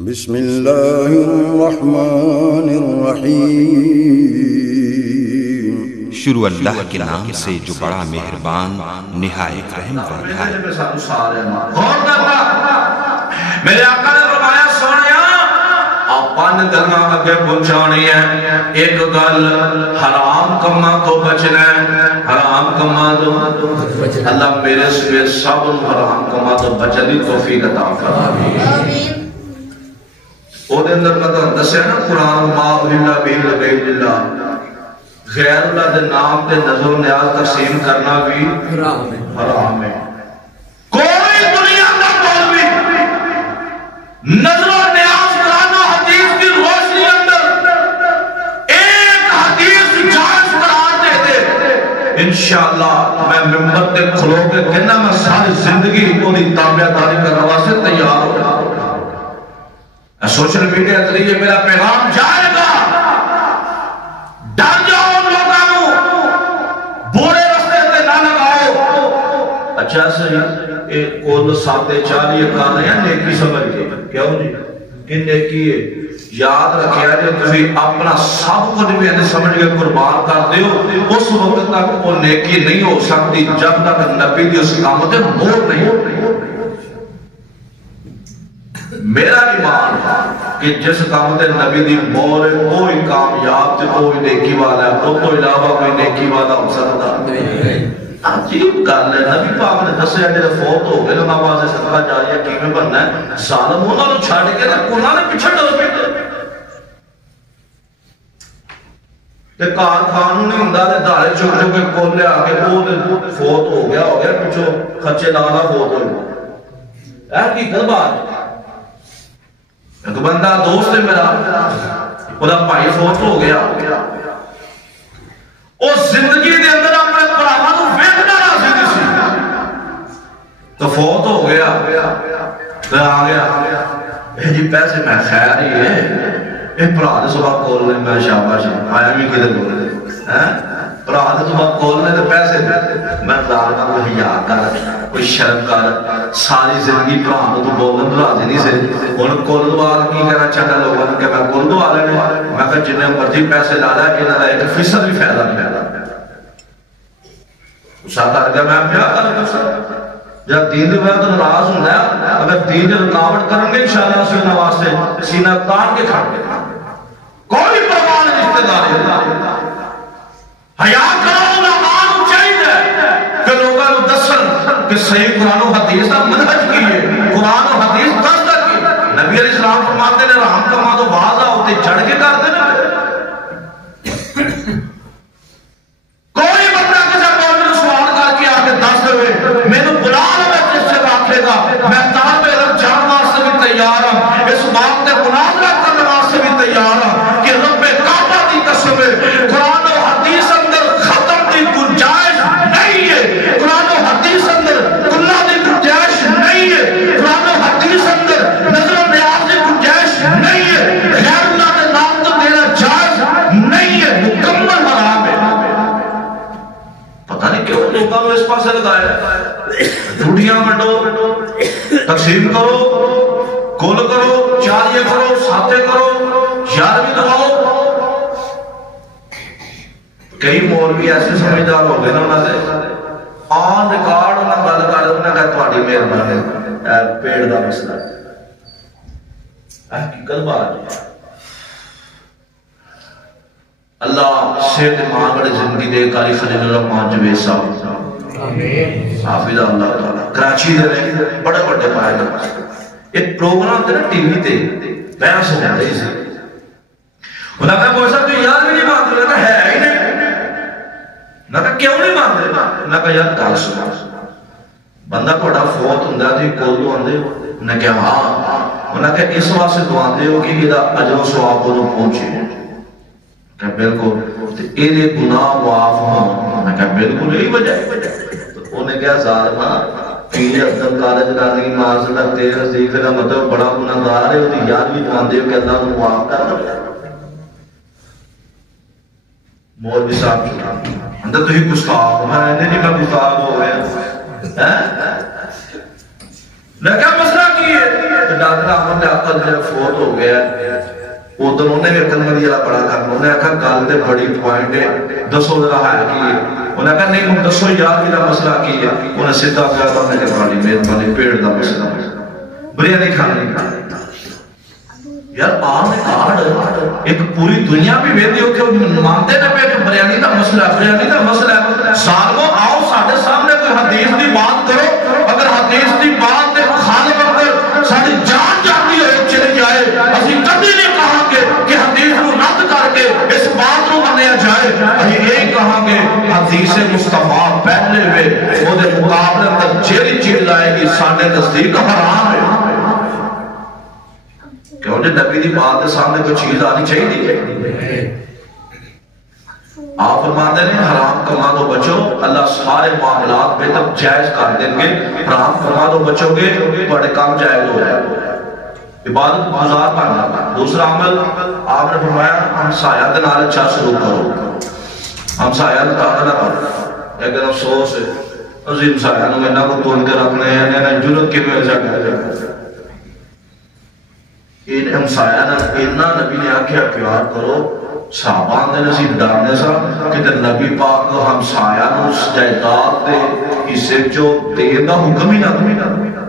بسم اللہ الرحمن الرحیم۔ شروع اللہ کے نام سے جو بڑا مہربان نہایت رحم والا ہے۔ میرے آقا نے فرمایا سونیا اپن گلاں اگے پہنچانی ہے، ایک گل حرام کماں تو بچنا ہے، حرام کماں تو اللہ میرے سے سب حرام کماں تو بچن دی توفیق عطا فرمائے۔ آمین۔ او دے اندر مطلب دسیا نا قرآن ما الا بغیر اللہ، غیر اللہ دے نام تے نظر و نیاز تقسیم کرنا بھی حرام ہے۔ کوئی دنیا کا مولوی نظر و نیاز قرآن و حدیث کی روشنی اندر ایک حدیث جائز قرار دے دے، انشاءاللہ میں ممبر تے کھلو کے کہنا میں ساری زندگی انہی تابعہ داری کرنے واسطے تیار ہو جاؤں۔ سوشل میڈیا ذریعے میرا پیغام جائے گا، ڈر جاؤ ان لوگوں کو، برے راستے تے نہ لگاؤ۔ اچھا صحیح ایک کول ساتے چالیے کہاں یا نیکی سمجھ کے کیا ہو جی کہ نیکی ہے، یاد رکھیا ہے تسی اپنا سب کچھ بھی ایسے سمجھ کے قربان کر دیو، اس وقت تک وہ نیکی نہیں ہو سکتی جب تک نبی دی اس کامت مور نہیں ہو۔ میرا ایمان کہ جس کام تے نبی دی مور ہے کوئی کامیاب تے کوئی نیکی والا ہے، وہ تو علاوہ کوئی نیکی والا ہو سکتا عجیب گل ہے۔ نبی پاک نے دسیا جڑے فوت ہو گئے انہاں واسطے صدقہ جاریہ کیویں بننا ہے، ظالم انہاں نوں چھڈ کے تے انہاں نے پیچھے ڈر پے تے کارخانوں نہیں ہوندا تے دھاڑے چک چک کے کولے آ کے وہ فوت ہو گیا پیچھے خچے لالا فوت ہو گیا۔ کی گل بات ایک بندہ دوست ہے میرا، خدا بھائی فوت ہو گیا، اس زندگی دے اندر اپنے پراواں نوں ویکھنا راضی نہیں سی، تو فوت ہو گیا تے آ گیا جی پیسے میں خیر ہی ہے یہ بھرا دے صبح کول نے میں شاباش آیا بھی کدے بول ہیں بھرا دے صبح کول نے تے پیسے میں ظالما کو حیا کر کوئی شرم کر، ساری زندگی بھرا نوں تو بولن راضی نہیں سی، ہن کول دوار کی کرا چنگا لوگوں نے کہ میں کول دوا لینے، میں کہ جنے مرضی پیسے لا لے انہاں دا 1% بھی فائدہ نہیں ہے۔ اسا کر کے میں کیا کر جب دین دے وقت ناراض ہوندا ہے، اگر دین دی رکاوٹ کرن گے انشاءاللہ اسی انہاں واسطے سینہ تان کے کھڑ گے، کوئی پرواہ نہیں رشتہ داری حیا کرو علماء نوں چاہیے کہ لوگاں نوں دسن کہ صحیح قرآن و حدیث دا منہج کی ہے، قرآن و حدیث دسدا کی نبی علیہ السلام فرماتے نے رحم کما تو باز آؤ تے چڑھ کے کر دے۔ کوئی بندہ کسی مولوی نوں سوال کر کے آ کے دس دے مینوں بلا لو جس سے آکھے گا میں طالب علم جان واسطے بھی تیار ہوں، اس بات تے مناظرہ کرنے واسطے بھی تیار ہوں کہ رب کعبہ دی قسم ہے قرآن و حدیث اندر ختم دی گنجائش نہیں ہے، قرآن و حدیث اندر کلہ دی گنجائش نہیں ہے، قرآن و حدیث اندر نظر و نیاز دی گنجائش نہیں ہے، غیر اللہ کے نام تو دینا جائز نہیں ہے، مکمل حرام ہے۔ پتہ نہیں کیوں لوگوں کو اس پاسے لگایا جھوٹیاں منڈو، تقسیم کرو، کل کرو، چاریہ کرو، ساتے کرو، یارویں دعاؤ۔ کئی مولوی ایسے سمجھدار ہو گئے نا انہاں دے آن ریکارڈ انہاں گل کر انہاں کہ تہاڈی مہربانی پیڑ دا مسئلہ حقیقت بات ہے۔ اللہ صحت ایمان بڑے زندگی دے قاری خلیل الرحمان جوید صاحب حافظ اللہ تعالیٰ کراچی دے رہے بڑے بڑے پائے گا ایک پروگرام تھے نا ٹی وی تے بیان سے ہوتا ہی سے انہاں کہا موسیٰ تو یاد بھی نہیں مانتے، انہاں کہا ہے ہی نہیں، انہاں کہا کیوں نہیں مانتے، انہاں کہا یاد کال سنا بندہ کوڑا فوت ہوندہ تھی کول دو آندے، انہاں کہا ہاں، انہاں کہا اس واسے دو آندے ہو کہ یہ اجر و ثواب کو پہنچے، کہ بالکل ایدے گناہ معاف ہوں، میں کہا بالکل یہی وجہ ہے۔ انہیں کہا ظالمہ پیر عبدال کالج رانی ماز لگتے رزیق کا مطلب بڑا گناہ گار ہے، انہیں یاد بھی دواندے ہو کہ اللہ انہوں معاف کر رہا ہے۔ مولوی صاحب چھوڑا اندر تو ہی گستاخ میں نہیں کہا گستاخ ہو گئے میں کیا مسئلہ کی ہے؟ تو ڈاکٹر احمد نے اکل جب فوت ہو گیا ادھر انہیں بھی اکل مدی اللہ بڑا کرنا انہیں کہا گل تے بڑی پوائنٹ ہے دسو ذرا ہے کی ہے انہیں کہا نہیں ہم دسو یاد کی مسئلہ کی ہے انہیں سیدھا کہا تھا انہیں کہ بڑی مہربانی پیڑ دا مسئلہ بریانی کھانی یار آپ نے کہا ایک پوری دنیا بھی ویدی ہو کہ مانتے نہ پہ کہ بریانی دا مسئلہ ہے سالوں آؤ ساڑھے سامنے کوئی حدیث دی بات کرو اگر حدیث دی بات دے خالق اگر ساڑھی جان جاتی ہے چلے جائے اسی کبھی نہیں کہا کہ حدیث کو رد کر کے اس بات کو منیا جائے اسی یہی کہا کہ حدیث مصطفیٰ پہلے ہوئے وہ دے مقابلے تک چیری چیز آئے گی ساڑھے نزدیک حرام ہے کہ انہیں نبی دی بات سامنے کوئی چیز آنی چاہیے آپ فرماتے ہیں حرام کما دو بچو اللہ سارے معاملات پہ تک جائز کر دیں گے حرام کما دو بچو گے بڑے کام جائز ہو جائے عبادت گزار پانا دوسرا عمل آپ نے فرمایا ہمسایہ دن آل اچھا سلوک کرو ہمسایہ دن آل نہ کرو لیکن افسوس ہے عظیم سایہ نے میں نہ کو تول کے رکھنے ہیں انہیں جنت کے میں اچھا کہا ان ہمسایہ نا نبی نے آکھیا پیار کرو صحابہ نے نصیب ڈالنے سا کہ در نبی پاک ہمسایہ نو جائیداد دے اسے جو دے دا حکم ہی نہ